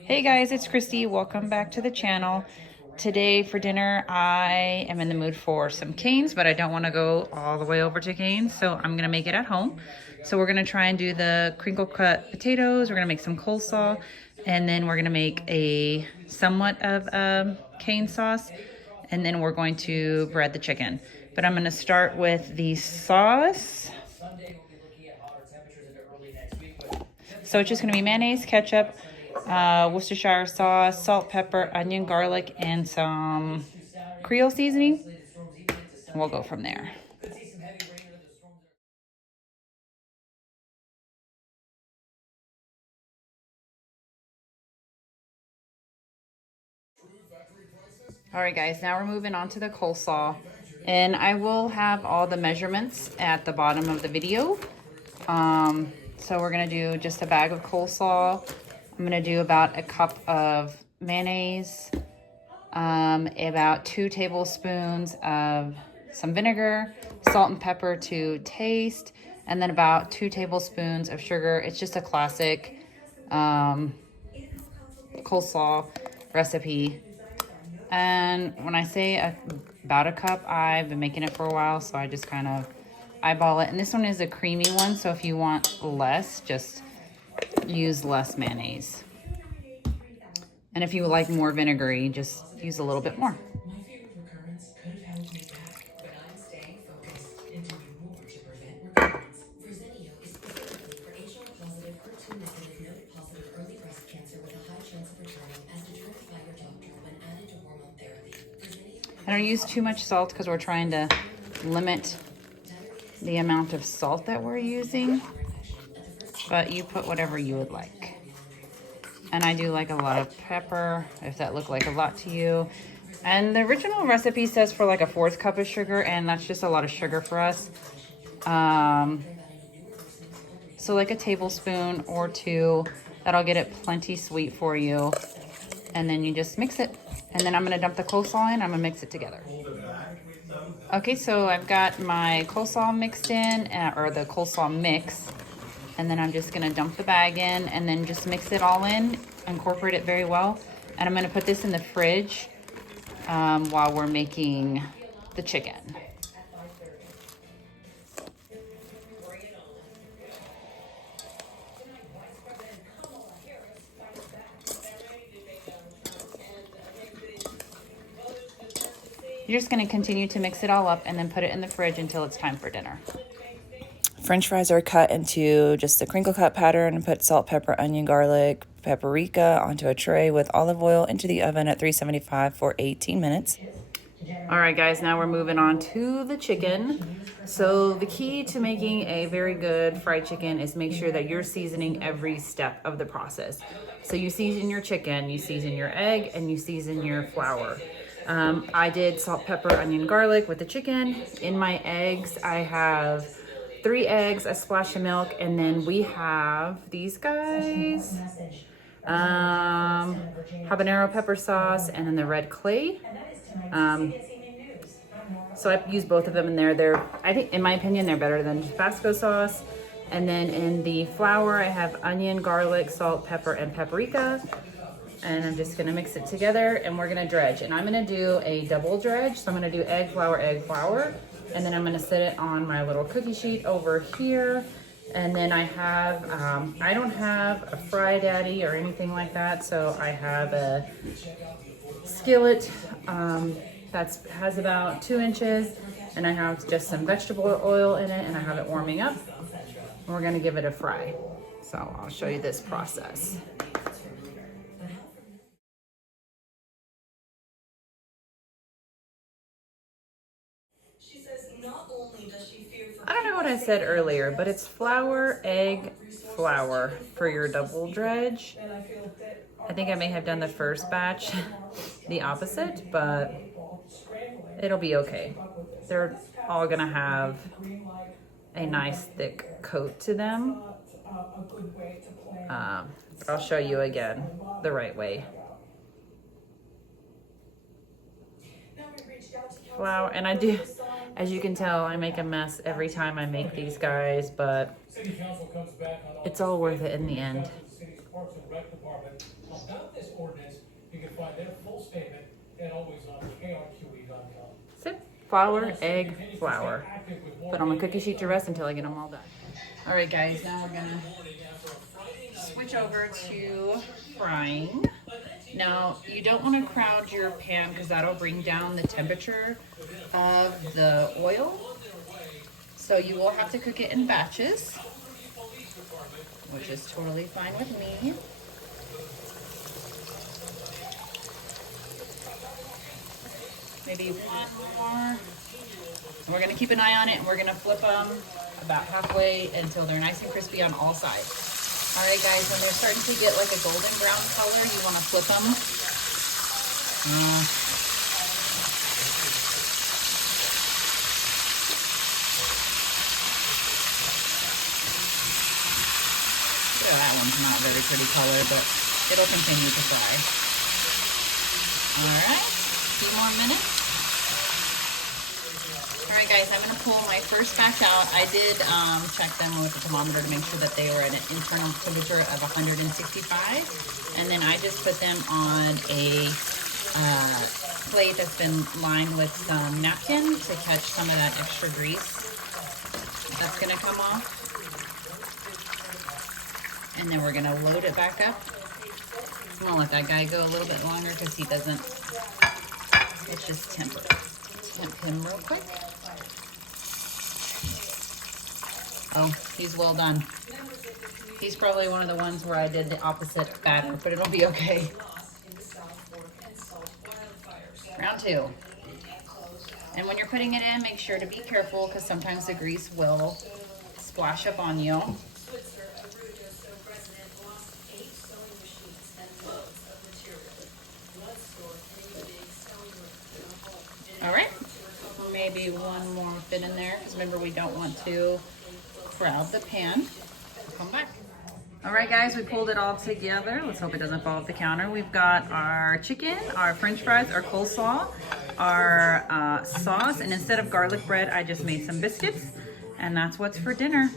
Hey guys, it's Christy. Welcome back to the channel. Today for dinner, I am in the mood for some canes, but I don't want to go all the way over to canes, so I'm going to make it at home. So we're going to try and do the crinkle cut potatoes. We're going to make some coleslaw, and then we're going to make a somewhat of a cane sauce, and then we're going to bread the chicken. But I'm going to start with the sauce. So it's just going to be mayonnaise, ketchup, Worcestershire sauce, salt, pepper, onion, garlic, and some creole seasoning. And we'll go from there. All right, guys, now we're moving on to the coleslaw. And I will have all the measurements at the bottom of the video. So we're going to do just a bag of coleslaw. I'm going to do about a cup of mayonnaise, about 2 tablespoons of some vinegar, salt and pepper to taste, and then about 2 tablespoons of sugar. It's just a classic coleslaw recipe. And when I say about a cup, I've been making it for a while, so I just kind of eyeball it. And this one is a creamy one, so if you want less, just use less mayonnaise. And if you like more vinegary, just use a little bit more. I don't use too much salt because we're trying to limit the amount of salt that we're using, but you put whatever you would like. And I do like a lot of pepper, if that looked like a lot to you. And the original recipe says for like a 1/4 cup of sugar, and that's just a lot of sugar for us. So like a tablespoon or 2, that'll get it plenty sweet for you. And then you just mix it. And then I'm gonna dump the coleslaw in, I'm gonna mix it together. Okay, so I've got my coleslaw mixed in, or the coleslaw mix. And then I'm just gonna dump the bag in and then just mix it all in, incorporate it very well. And I'm gonna put this in the fridge while we're making the chicken. You're just gonna continue to mix it all up and then put it in the fridge until it's time for dinner. French fries are cut into just the crinkle cut pattern and put salt, pepper, onion, garlic, paprika onto a tray with olive oil into the oven at 375 for 18 minutes. All right, guys, now we're moving on to the chicken. So the key to making a very good fried chicken is make sure that you're seasoning every step of the process. So you season your chicken, you season your egg, and you season your flour. I did salt, pepper, onion, garlic with the chicken. In my eggs, I have 3 eggs, a splash of milk, and then we have these guys, habanero pepper sauce, and then the red clay. So I use both of them in there. I think, in my opinion, they're better than Tabasco sauce. And then in the flour, I have onion, garlic, salt, pepper, and paprika. And I'm just gonna mix it together and we're gonna dredge. And I'm gonna do a double dredge. So I'm gonna do egg, flour, and then I'm gonna sit it on my little cookie sheet over here. And then I have, I don't have a fry daddy or anything like that. So I have a skillet that has about 2 inches, and I have just some vegetable oil in it, and I have it warming up. And we're gonna give it a fry. So I'll show you this process. I don't know what I said earlier, but it's flour, egg, flour for your double dredge. I think I may have done the first batch the opposite, but it'll be okay. They're all gonna have a nice thick coat to them. But I'll show you again the right way. Flour, and I do, as you can tell, I make a mess every time I make these guys, but it's all worth it in the end. Parks and Rec Department about this ordinance. You can find their full statement and always on krqe.com. Sip, flour, egg, flour. Put on my cookie sheet to rest until I get them all done. All right, guys, now we're gonna switch over to frying. Now, you don't want to crowd your pan because that'll bring down the temperature of the oil. So you will have to cook it in batches, which is totally fine with me. Maybe one more. And we're gonna keep an eye on it, and we're gonna flip them about halfway until they're nice and crispy on all sides. All right, guys, when they're starting to get like a golden brown color, you wanna flip them. Yeah, that one's not very pretty color, but it'll continue to fry. All right, a few more minutes. All right, guys, I'm gonna pull my first batch out. I did check them with the thermometer to make sure that they were at an internal temperature of 165. And then I just put them on a plate that's been lined with some napkin to catch some of that extra grease that's gonna come off. And then we're gonna load it back up. I'm gonna let that guy go a little bit longer because he doesn't, it's just temp him real quick. Oh, he's well done. He's probably one of the ones where I did the opposite batter, but it'll be okay. Round two. And when you're putting it in, make sure to be careful because sometimes the grease will splash up on you. All right, maybe one more fit in there because remember we don't want to crowd the pan. We'll come back. All right, guys, we pulled it all together. Let's hope it doesn't fall off the counter. We've got our chicken, our french fries, our coleslaw, our sauce, and instead of garlic bread, I just made some biscuits, and that's what's for dinner.